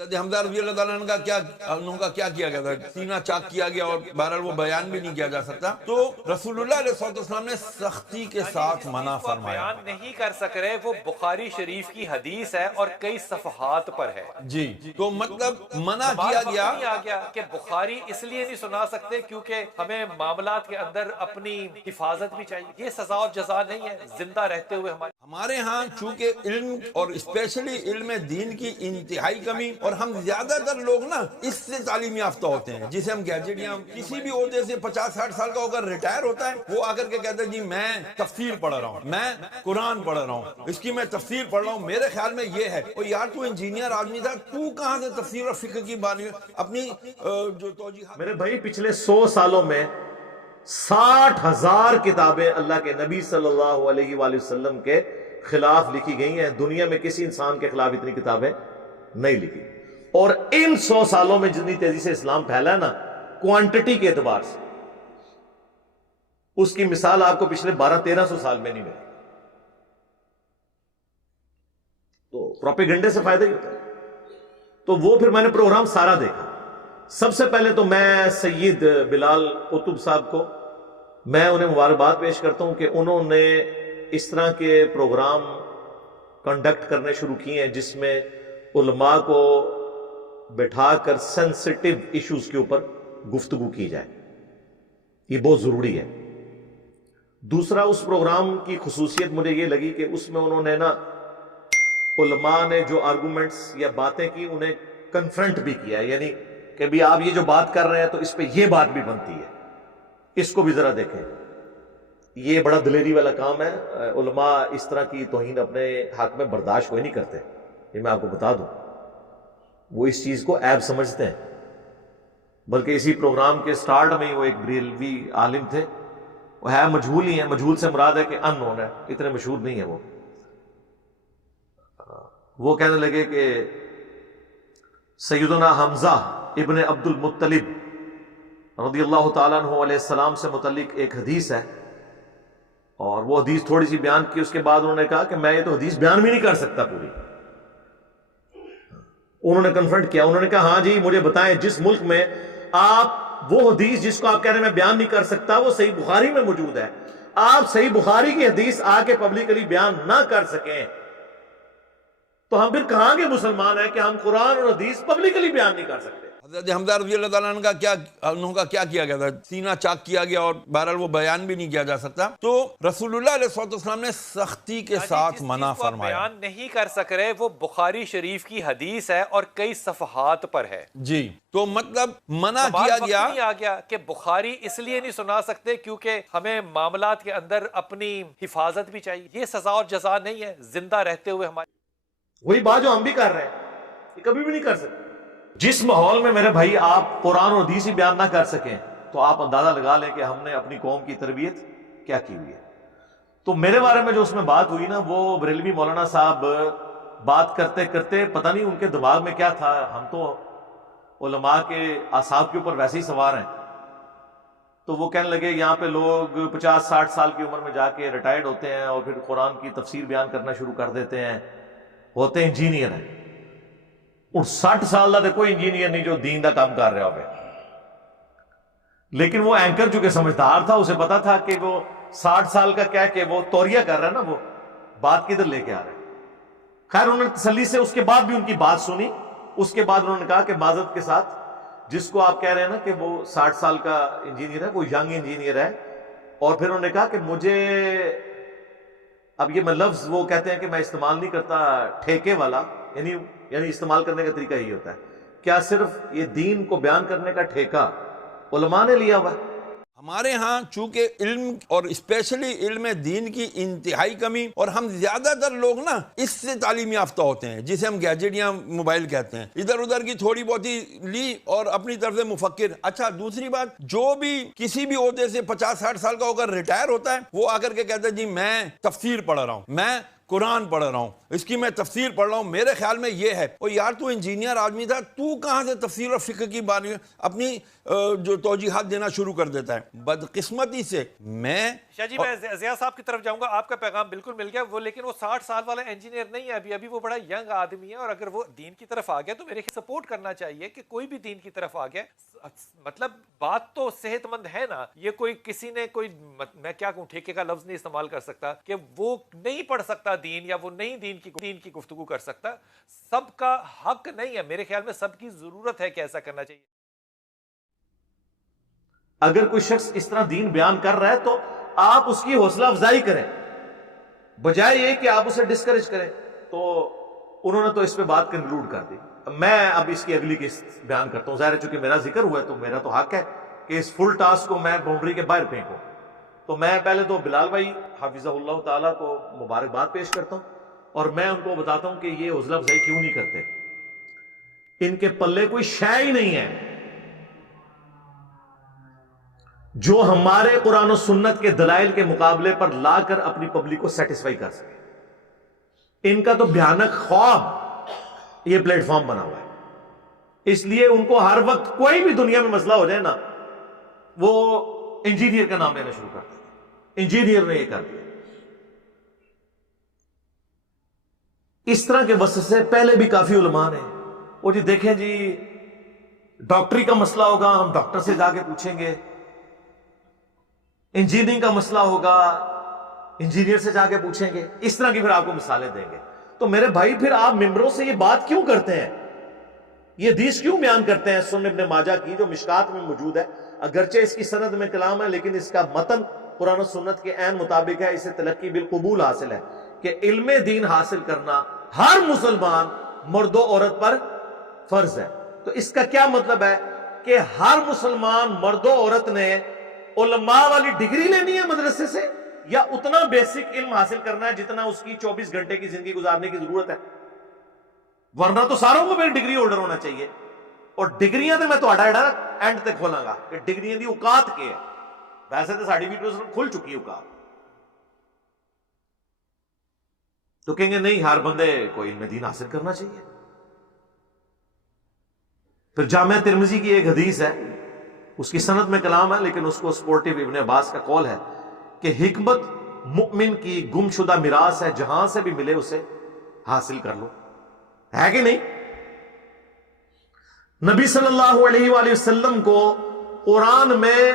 حضرت حمزہ رضی اللہ تعالیٰ عنہ کا کیا کیا گیا تھا؟ سینہ چاک کیا گیا، اور بہرحال وہ بیان بھی نہیں کیا جا سکتا. تو رسول اللہ علیہ السلام نے سختی کے ساتھ منع فرمایا. بیان نہیں کر سک رہے، وہ بخاری شریف کی حدیث ہے اور کئی صفحات پر ہے. جی، تو مطلب منع کیا گیا نہیں آ گیا کہ بخاری اس لیے نہیں سنا سکتے کیونکہ ہمیں معاملات کے اندر اپنی حفاظت بھی چاہیے. یہ سزا اور جزا نہیں ہے، زندہ رہتے ہوئے ہمارے ہاں چونکہ علم اور اسپیشلی علم دین کی انتہائی کمی، اور ہم زیادہ تر لوگ نا اس سے تعلیم یافتہ ہوتے ہیں، جسے ہم گیجٹ یا کسی بھی عہدے سے 50-60 سال کا ہو کر ریٹائر ہوتا ہے، وہ آ کر کے کہتا ہے جی میں تفسیر پڑھ رہا ہوں، میں قرآن پڑھ رہا ہوں، اس کی میں تفسیر پڑھ رہا ہوں، میرے خیال میں یہ ہے. اور یار تو انجینئر آدمی تھا، تو کہاں سے تفسیر اور فقہ کی بات اپنی جو توجیحات. میرے بھائی پچھلے 100 سالوں میں 60,000 کتابیں اللہ کے نبی صلی اللہ علیہ وآلہ وسلم کے خلاف لکھی گئی ہیں. دنیا میں کسی انسان کے خلاف اتنی کتابیں نہیں لکھی. اور ان 100 سالوں میں جتنی تیزی سے اسلام پھیلا ہے نا، کوانٹٹی کے اعتبار سے، اس کی مثال آپ کو پچھلے 1200-1300 سال میں نہیں ملی. تو پروپیگنڈے سے فائدہ ہی ہوتا ہے. تو وہ پھر میں نے پروگرام سارا دیکھا. سب سے پہلے تو میں سید بلال قطب صاحب کو میں انہیں مبارکباد پیش کرتا ہوں کہ انہوں نے اس طرح کے پروگرام کنڈکٹ کرنے شروع کیے ہیں جس میں علماء کو بٹھا کر سینسٹیو ایشوز کے اوپر گفتگو کی جائے. یہ بہت ضروری ہے. دوسرا، اس پروگرام کی خصوصیت مجھے یہ لگی کہ اس میں انہوں نے نا علماء نے جو آرگومنٹس یا باتیں کی انہیں کنفرنٹ بھی کیا، یعنی کہ بھی آپ یہ جو بات کر رہے ہیں تو اس پہ یہ بات بھی بنتی ہے، اس کو بھی ذرا دیکھیں. یہ بڑا دلیری والا کام ہے. علماء اس طرح کی توہین اپنے حق میں برداشت کوئی نہیں کرتے، یہ میں آپ کو بتا دوں. وہ اس چیز کو عیب سمجھتے ہیں. بلکہ اسی پروگرام کے سٹارٹ میں وہ ایک بریلوی عالم تھے، وہ ہے مجہول ہی ہیں، مجہول سے مراد ہے کہ ان نون ہے، اتنے مشہور نہیں ہے. وہ کہنے لگے کہ سیدنا حمزہ ابن عبد المطلب رضی اللہ تعالیٰ عنہ علیہ السلام سے متعلق ایک حدیث ہے، اور وہ حدیث تھوڑی سی بیان کی. اس کے بعد انہوں نے کہا کہ میں یہ تو حدیث بیان بھی نہیں کر سکتا پوری. انہوں نے کنفرنٹ کیا. انہوں نے کہا ہاں جی مجھے بتائیں، جس ملک میں آپ وہ حدیث جس کو آپ کہہ رہے ہیں میں بیان نہیں کر سکتا، وہ صحیح بخاری میں موجود ہے، آپ صحیح بخاری کی حدیث آ کے پبلکلی بیان نہ کر سکیں تو ہم پھر کہاں کے مسلمان ہیں کہ ہم قرآن اور حدیث پبلکلی بیان نہیں کر سکتے. حضرت حمزہ رضی اللہ تعالیٰ عنہ کا کیا کیا گیا تھا؟ سینہ چاک کیا گیا، اور بہرحال وہ بیان بھی نہیں کیا جا سکتا. تو رسول اللہ علیہ السلام نے سختی کے ساتھ منع فرمایا. بیان نہیں کر سک رہے، وہ بخاری شریف کی حدیث ہے اور کئی صفحات پر ہے. جی، تو مطلب منع کیا گیا. نہیں آ گیا کہ بخاری اس لیے نہیں سنا سکتے کیونکہ ہمیں معاملات کے اندر اپنی حفاظت بھی چاہیے. یہ سزا اور جزا نہیں ہے، زندہ رہتے ہوئے ہماری. وہی بات جو ہم بھی کر رہے ہیں، یہ کبھی بھی نہیں کر سکتے. جس ماحول میں میرے بھائی آپ قرآن اور حدیث ہی بیان نہ کر سکیں تو آپ اندازہ لگا لیں کہ ہم نے اپنی قوم کی تربیت کیا کی ہوئی ہے. تو میرے بارے میں جو اس میں بات ہوئی نا، وہ بریلوی مولانا صاحب بات کرتے کرتے پتہ نہیں ان کے دماغ میں کیا تھا. ہم تو علماء کے اعصاب کے اوپر ویسے ہی سوار ہیں. تو وہ کہنے لگے یہاں پہ لوگ 50-60 سال کی عمر میں جا کے ریٹائرڈ ہوتے ہیں اور پھر قرآن کی تفسیر بیان کرنا شروع کر دیتے ہیں، ہوتے انجینئر ہیں. اور 60 سال کا کوئی انجینئر نہیں جو دین دا کام کر رہا ہوئے. لیکن وہ اینکر جو کہ سمجھدار تھا، اسے پتا تھا کہ وہ 60 سال کا کیا کہ وہ توریہ کر رہا ہے نا، وہ بات کدھر لے کے آ رہا ہے. خیر انہوں نے تسلی سے اس کے بعد بھی ان کی بات سنی. اس کے بعد انہوں نے کہا کہ معذرت کے ساتھ جس کو آپ کہہ رہے ہیں نا کہ وہ 60 سال کا انجینئر ہے، وہ ینگ انجینئر ہے. اور پھر انہوں نے کہا کہ مجھے اب یہ میں لفظ وہ کہتے ہیں کہ میں استعمال نہیں کرتا ٹھیکے والا، یعنی استعمال کرنے کا طریقہ یہی ہوتا ہے، کیا صرف یہ دین کو بیان کرنے کا ٹھیکہ علماء نے لیا ہوا ہے؟ ہمارے ہاں چونکہ علم اور اسپیشلی علم دین کی انتہائی کمی، اور ہم زیادہ تر لوگ نا اس سے تعلیم یافتہ ہوتے ہیں، جسے ہم گیجٹ یا موبائل کہتے ہیں، ادھر ادھر کی تھوڑی بہت ہی لی اور اپنی طرف سے مفکر. اچھا دوسری بات، جو بھی کسی بھی عہدے سے 50-60 سال کا ہو کر ریٹائر ہوتا ہے، وہ آ کر کے کہتا ہے جی میں تفسیر پڑھ رہا ہوں، میں قرآن پڑھ رہا ہوں, اس کی میں تفسیر پڑھ رہا ہوں, میرے خیال میں یہ ہے. اور یار تو انجینئر آدمی تھا, تو کہاں سے تفسیر اور فقہ کی بات اپنی جو توجیحات دینا شروع کر دیتا ہے؟ بدقسمتی سے میں شاہ جی میں ضیاء صاحب کی طرف جاؤں گا, آپ کا پیغام بالکل مل گیا. وہ لیکن وہ 60 سال والا انجینئر نہیں ہے, ابھی وہ بڑا ینگ آدمی ہے, اور اگر وہ دین کی طرف آ گیا تو میرے سپورٹ کرنا چاہیے کہ کوئی بھی دین کی طرف آ گیا. مطلب بات تو صحت مند ہے نا, یہ کوئی کسی نے کوئی میں کیا کہوں ٹھیکے کا لفظ نہیں استعمال کر سکتا کہ وہ نہیں پڑھ سکتا دین, یا وہ نہیں دین کی گفتگو کر سکتا. سب کا حق نہیں ہے, میرے خیال میں سب کی ضرورت ہے کہ ایسا کرنا چاہیے. اگر کوئی شخص اس طرح دین بیان کر رہا ہے تو آپ اس کی حوصلہ افزائی کریں, بجائے یہ کہ آپ اسے ڈسکریج کریں. تو انہوں نے تو اس پہ بات کنکلوڈ کر دی. میں اب اس کی اگلی قسط بیان کرتا ہوں. ظاہر ہے چونکہ میرا ذکر ہوا ہے تو میرا تو حق ہے کہ اس فل ٹاسک کو میں باؤنڈری کے باہر پھینکوں. تو میں پہلے تو بلال بھائی حافظہ اللہ تعالیٰ کو مبارکباد پیش کرتا ہوں, اور میں ان کو بتاتا ہوں کہ یہ حوصلہ افزائی کیوں نہیں کرتے. ان کے پلے کوئی شے ہی نہیں ہے جو ہمارے قرآن و سنت کے دلائل کے مقابلے پر لا کر اپنی پبلک کو سیٹسفائی کر سکے. ان کا تو بھیانک خواب یہ پلیٹ فارم بنا ہوا ہے. اس لیے ان کو ہر وقت کوئی بھی دنیا میں مسئلہ ہو جائے نا, وہ انجینئر کا نام لینا شروع کر دیتے. انجینئر نے یہ کر دیا. اس طرح کے وسوسے پہلے بھی کافی علماء نے, وہ جی دیکھیں جی ڈاکٹری کا مسئلہ ہوگا ہم ڈاکٹر سے جا کے پوچھیں گے, انجینئرنگ کا مسئلہ ہوگا انجینئر سے جا کے پوچھیں گے. اس طرح کی پھر آپ کو مثالیں دیں گے. تو میرے بھائی پھر آپ ممبروں سے یہ بات کیوں کرتے ہیں, یہ حدیث کیوں بیان کرتے ہیں سنن ابن ماجہ کی جو مشکات میں موجود ہے؟ اگرچہ اس کی سند میں کلام ہے لیکن اس کا متن قرآن و سنت کے عین مطابق ہے. اسے تلقی بالقبول حاصل ہے کہ علم دین حاصل کرنا ہر مسلمان مرد و عورت پر فرض ہے. تو اس کا کیا مطلب ہے کہ ہر مسلمان مرد و عورت نے علماء والی ڈگری لینی ہے مدرسے سے, یا اتنا بیسک علم حاصل کرنا ہے جتنا اس کی 24 گھنٹے کی زندگی گزارنے کی ضرورت ہے؟ ورنہ تو ساروں کو پھر ڈگری ہولڈر ہونا چاہیے. اور ڈگریاں تو میں تو اینڈ تک کھولاں گا کہ ڈگریاں دی اوقات کے ہے. ویسے تو ساری ویڈیوز کھل چکی اوقات. تو کہیں گے نہیں ہر بندے کو علم دین حاصل کرنا چاہیے. پھر جامعہ ترمذی کی ایک حدیث ہے, اس کی سند میں کلام ہے لیکن اس کو سپورٹیو ابن عباس کا قول ہے کہ حکمت مؤمن کی گمشدہ میراث ہے, جہاں سے بھی ملے اسے حاصل کر لو. ہے کہ نہیں؟ نبی صلی اللہ علیہ وآلہ وسلم کو قرآن میں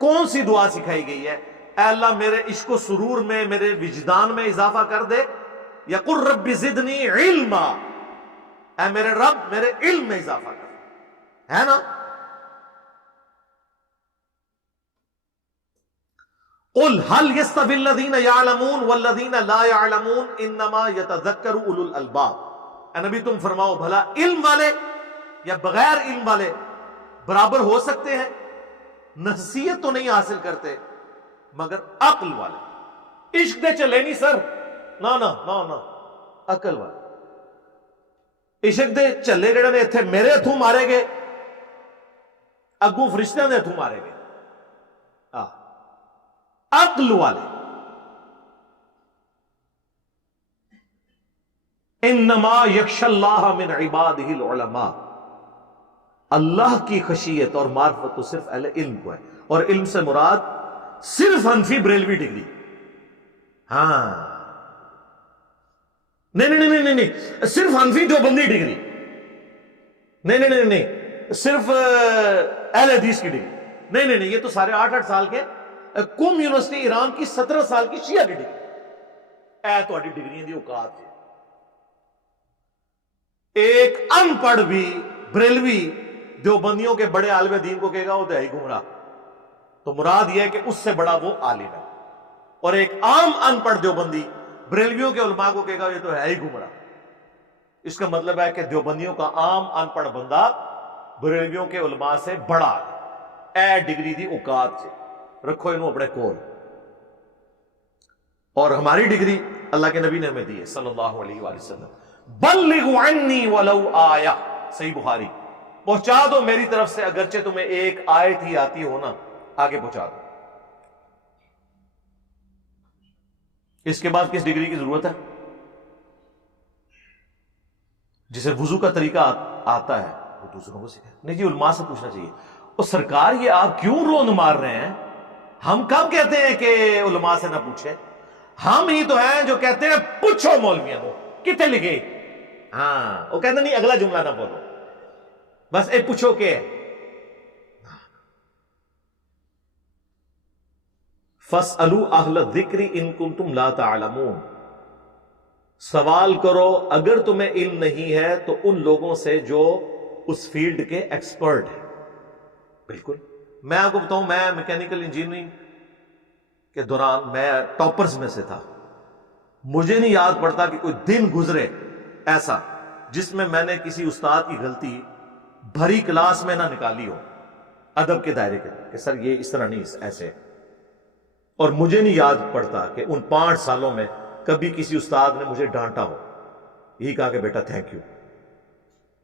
کون سی دعا سکھائی گئی ہے؟ اے اللہ میرے عشق و سرور میں, میرے وجدان میں اضافہ کر دے, یا قل رب زدنی علما, اے میرے رب میرے علم میں اضافہ کر دے. ہے نا؟ قل هل يستوي الذين يعلمون والذين لا يعلمون انما يتذكر اولو الالباب. اے نبی تم فرماؤ بھلا علم والے یا بغیر علم والے برابر ہو سکتے ہیں؟ نصیحت تو نہیں حاصل کرتے مگر عقل والے. عشق دے چلے نہیں سر, نا نا نا نا, عقل والے عشق دے چلے جڑے نے اتنے میرے ہتھوں مارے گئے, اگوں فرشتیاں دے ہتھوں مارے گئے. عقل والے انما یخشی اللہ من عبادہ العلماء. اللہ کی خشیت اور معرفت تو صرف اہل علم کو ہے, اور علم سے مراد صرف حنفی بریلوی ڈگری. ہاں نہیں, صرف حنفی دیوبندی ڈگری نہیں, صرف اہل حدیث کی ڈگری نہیں, یہ تو سارے 8 سال کے کم یونیورسٹی ایران کی 17 سال کی شیعہ کی ڈگری. اے تو اڈی ڈگریاں دی اوقات ہے. ایک ان پڑھ بھی بریلوی دیوبندیوں کے بڑے عالم دین کو کہے گا وہ تو ہے ہی گمراہ, تو مراد یہ ہے کہ اس سے بڑا وہ عالم ہے. اور ایک عام ان پڑھ دیوبندی بریلویوں کے علماء کو کہے گا یہ تو ہے ہی گمراہ. اس کا مطلب ہے کہ دیوبندیوں کا عام ان پڑھ بندہ بریلویوں کے علماء سے بڑا ہے. اے ڈگری دی اوقات سے رکھو انہوں اپنے کول. اور ہماری ڈگری اللہ کے نبی نے ہمیں دی ہے صلی اللہ علیہ وآلہ وسلم. بلغوا عنی ولو آیہ, صحیح بخاری, پہنچا دو میری طرف سے اگرچہ تمہیں ایک آیت ہی آتی ہو نا, آگے پہنچا دو. اس کے بعد کس ڈگری کی ضرورت ہے؟ جسے وضو کا طریقہ آتا ہے وہ دوسروں کو سکھائے. نہیں جی علماء سے پوچھنا چاہیے. اور سرکار یہ آپ کیوں روند مار رہے ہیں؟ ہم کب کہتے ہیں کہ علماء سے نہ پوچھیں؟ ہم ہی تو ہیں جو کہتے ہیں پوچھو مولویوں کو کتنے لکھے. ہاں وہ کہتے نہیں اگلا جملہ نہ بولو بس اے پوچھو کہ فَاسْأَلُوا أَهْلَ الذِّكْرِ إِن كُنتُمْ لَا تَعْلَمُونَ. سوال کرو اگر تمہیں علم نہیں ہے تو ان لوگوں سے جو اس فیلڈ کے ایکسپرٹ ہیں. بالکل. میں آپ کو بتاؤں میں میکینیکل انجینئرنگ کے دوران میں ٹاپرز میں سے تھا. مجھے نہیں یاد پڑتا کہ کوئی دن گزرے ایسا جس میں نے کسی استاد کی غلطی بھری کلاس میں نہ نکالی ہو ادب کے دائرے کے کہ سر یہ اس طرح نہیں ایسے. اور مجھے نہیں یاد پڑتا کہ ان 5 سالوں میں کبھی کسی استاد نے مجھے ڈانٹا ہو یہی کہا کہ بیٹا تھینک یو.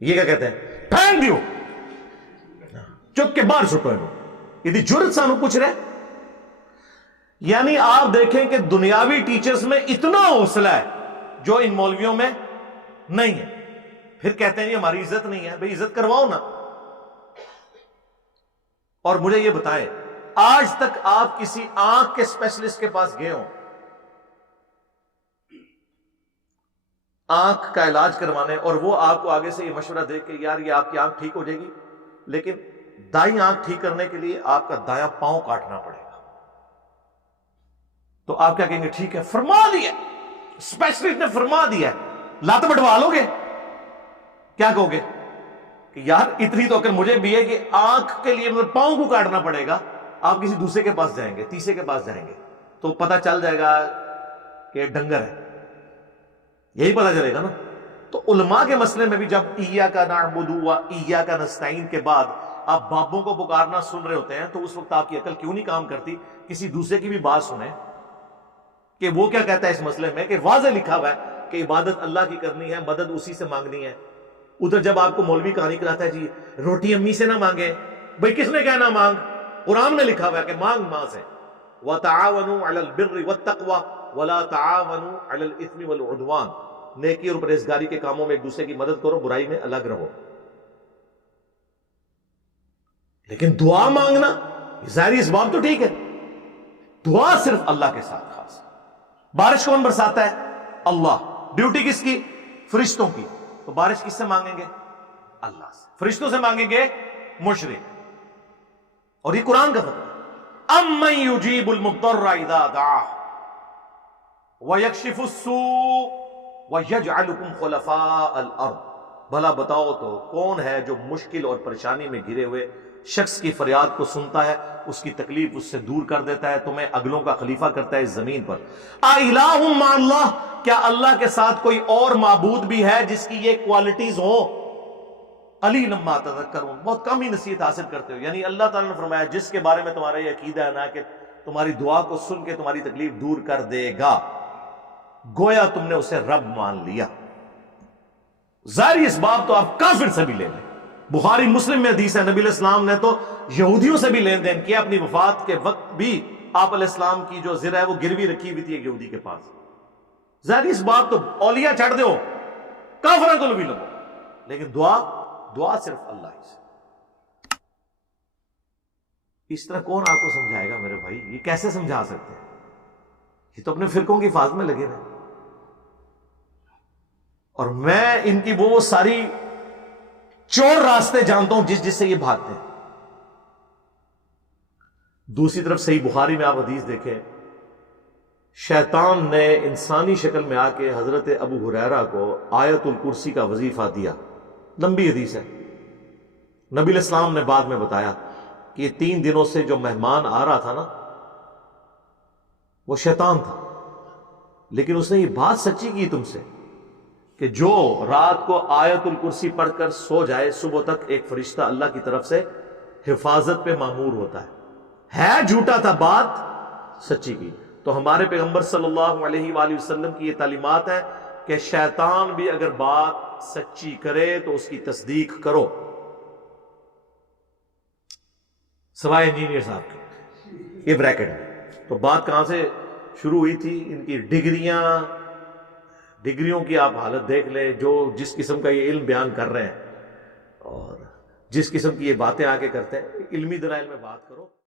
یہ کیا کہتے ہیں؟ Thank you. چپ کے باہر سٹو یہ جرت سانو پوچھ رہے. یعنی آپ دیکھیں کہ دنیاوی ٹیچرز میں اتنا حوصلہ ہے جو ان مولویوں میں نہیں ہے. پھر کہتے ہیں یہ ہماری عزت نہیں ہے. بھئی عزت کرواؤ نا. اور مجھے یہ بتائیں آج تک آپ کسی آنکھ کے اسپیشلسٹ کے پاس گئے ہوں آنکھ کا علاج کروانے اور وہ آپ کو آگے سے یہ مشورہ دے کہ یار یہ آپ کی آنکھ ٹھیک ہو جائے گی لیکن دائیں آنکھ ٹھیک کرنے کے لیے آپ کا دایاں پاؤں کاٹنا پڑے گا. تو آپ کیا کہیں گے؟ ٹھیک ہے فرما دیا اسپیشلسٹ نے فرما دیا لات بٹوا لو گے؟ کیا کہو گے کہ یار اتنی تو اگر مجھے بھی ہے کہ آنکھ کے لیے پاؤں کو کاٹنا پڑے گا. آپ کسی دوسرے کے پاس جائیں گے تیسرے کے پاس جائیں گے تو پتہ چل جائے گا کہ ڈنگر ہے. یہی پتہ چلے گا نا. تو علماء کے مسئلے میں بھی جب ایاک نعبد و ایاک نستعین کے بعد آپ بابوں کو پکارنا سن رہے ہوتے ہیں تو اس وقت آپ کی عقل کیوں نہیں کام کرتی کسی دوسرے کی بھی بات سنیں کہ وہ کیا کہتا ہے اس مسئلے میں کہ واضح لکھا ہوا ہے کہ عبادت اللہ کی کرنی ہے مدد اسی سے مانگنی ہے. ادھر جب آپ کو مولوی کہانی کراتا ہے جی روٹی امی سے نہ مانگے. بھئی کس نے کہنا مانگ؟ قرآن میں لکھا ہوا ہے کہ مانگ ماں سے. وَتَعَاوَنُوا عَلَى الْبِرِّ وَالتَّقْوَى وَلَا تَعَاوَنُوا عَلَى الْإِثْمِ وَالْعُدْوَانِ. نیکی اور پرہیزگاری کے کاموں میں ایک دوسرے کی مدد کرو برائی میں الگ رہو. لیکن دعا مانگنا ظاہری اسباب تو ٹھیک ہے دعا صرف اللہ کے ساتھ خاص. بارش کون برساتا ہے؟ اللہ. ڈیوٹی کس کی؟ فرشتوں کی. تو بارش کس سے مانگیں گے؟ اللہ سے. فرشتوں سے مانگیں گے مشرک. اور یہ قرآن کا فتویٰ ہے. اَمَّن يُجِيبُ الْمُضْطَرَّ إِذَا دَعَاهُ وَيَكْشِفُ السُّوءَ وَيَجْعَلُكُمْ خُلَفَاءَ الْأَرْضِ. بھلا بتاؤ تو کون ہے جو مشکل اور پریشانی میں گھرے ہوئے شخص کی فریاد کو سنتا ہے اس کی تکلیف اس سے دور کر دیتا ہے تمہیں اگلوں کا خلیفہ کرتا ہے اس زمین پر. اَإِلَٰهٌ مَّعَ اللَّهِ. کیا اللہ کے ساتھ کوئی اور معبود بھی ہے جس کی یہ کوالٹیز ہوں؟ علی لما تذکرون. بہت کم ہی نصیحت حاصل کرتے ہو. یعنی اللہ تعالیٰ نے فرمایا جس کے بارے میں تمہارا یہ عقیدہ ہے نا کہ تمہاری دعا کو سن کے تمہاری تکلیف دور کر دے گا گویا تم نے اسے رب مان لیا. ظاہری اسباب تو آپ کافر سے بھی لے لیں. بخاری مسلم میں حدیث ہے نبی علیہ السلام نے تو یہودیوں سے بھی لین دین کیا. اپنی وفات کے وقت بھی آپ علیہ السلام کی جو زرہ ہے وہ گروی رکھی ہوئی تھی ایک یہودی کے پاس. ظاہری اسباب تو اولیاء چھڑ دو کافروں کو بھی لگو لیکن دعا صرف اللہ ہی سے. اس طرح کون آپ کو سمجھائے گا میرے بھائی؟ یہ کیسے سمجھا سکتے ہیں؟ یہ تو اپنے فرقوں کی حفاظت میں لگے ہوئے. اور میں ان کی وہ ساری چور راستے جانتا ہوں جس سے یہ بھاگتے ہیں. دوسری طرف صحیح بخاری میں آپ حدیث دیکھیں شیطان نے انسانی شکل میں آ کے حضرت ابو ہریرہ کو آیت الکرسی کا وظیفہ دیا. لمبی حدیث ہے. نبی علیہ السلام نے بعد میں بتایا کہ یہ 3 دنوں سے جو مہمان آ رہا تھا نا وہ شیطان تھا لیکن اس نے یہ بات سچی کی تم سے کہ جو رات کو آیت الکرسی پڑھ کر سو جائے صبح تک ایک فرشتہ اللہ کی طرف سے حفاظت پہ مامور ہوتا ہے. جھوٹا تھا بات سچی کی. تو ہمارے پیغمبر صلی اللہ علیہ وآلہ وسلم کی یہ تعلیمات ہے کہ شیطان بھی اگر بات سچی کرے تو اس کی تصدیق کرو سوائے انجینئر صاحب کے. یہ بریکٹ ہے. تو بات کہاں سے شروع ہوئی تھی ان کی ڈگریوں کی آپ حالت دیکھ لیں، جو جس قسم کا یہ علم بیان کر رہے ہیں اور جس قسم کی یہ باتیں آگے کرتے ہیں، علمی دلائل میں بات کرو.